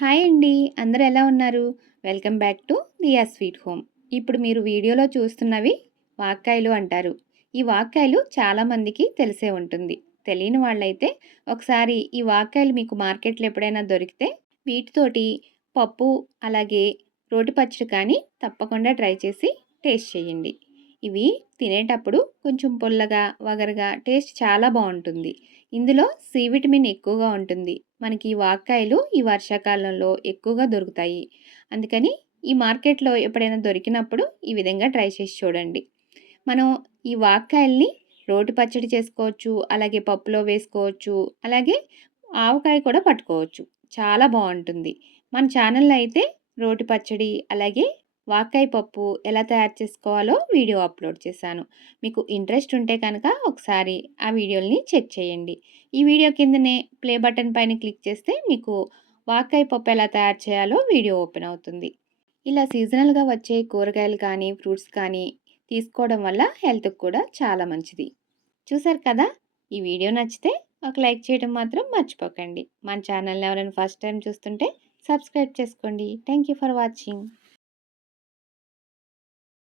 Hi అండి. అందరు ఎలా ఉన్నారు? Welcome back to Diya sweet home. ఇప్పుడు మీరు వీడియోలో చూస్తున్నవి వాక్కాయలు అంటారు. ఈ వాక్కాయలు చాలామందికి తెలిసే ఉంటుంది. తెలియని వాళ్ళైతే ఒకసారి ఈ వాక్కాయలు మీకు మార్కెట్లో ఎప్పుడైనా దొరికితే వీటితోటి పప్పు అలాగే రోటి పచ్చడి కానీ తప్పకుండా ట్రై చేసి టేస్ట్ చేయండి. ఇవి తినేటప్పుడు కొంచెం పుల్లగా వగరగా టేస్ట్ చాలా బాగుంటుంది. ఇందులో సి విటమిన్ ఎక్కువగా ఉంటుంది. మనకి ఈ వాక్కాయలు ఈ వర్షాకాలంలో ఎక్కువగా దొరుకుతాయి. అందుకని ఈ మార్కెట్లో ఎప్పుడైనా దొరికినప్పుడు ఈ విధంగా ట్రై చేసి చూడండి. మనం ఈ వాక్కాయల్ని రోటి పచ్చడి చేసుకోవచ్చు అలాగే పప్పులో వేసుకోవచ్చు అలాగే ఆవకాయ కూడా పట్టుకోవచ్చు. చాలా బాగుంటుంది. మన ఛానల్లో అయితే రోటి పచ్చడి అలాగే వాకాయ పప్పు ఎలా తయారు చేసుకోవాలో వీడియో అప్లోడ్ చేశాను. మీకు ఇంట్రెస్ట్ ఉంటే కనుక ఒకసారి ఆ వీడియోని చెక్ చేయండి. ఈ వీడియో కిందనే ప్లే బటన్ పైన క్లిక్ చేస్తే మీకు వాకాయ పప్పు ఎలా తయారు చేయాలో వీడియో ఓపెన్ అవుతుంది. ఇలా సీజనల్గా వచ్చే కూరగాయలు కానీ ఫ్రూట్స్ కానీ తీసుకోవడం వల్ల హెల్త్కి కూడా చాలా మంచిది. చూసారు కదా? ఈ వీడియో నచ్చితే ఒక లైక్ చేయడం మాత్రం మర్చిపోకండి. మన ఛానల్ని ఎవరైనా ఫస్ట్ టైం చూస్తుంటే సబ్స్క్రైబ్ చేసుకోండి. Thank you for watching.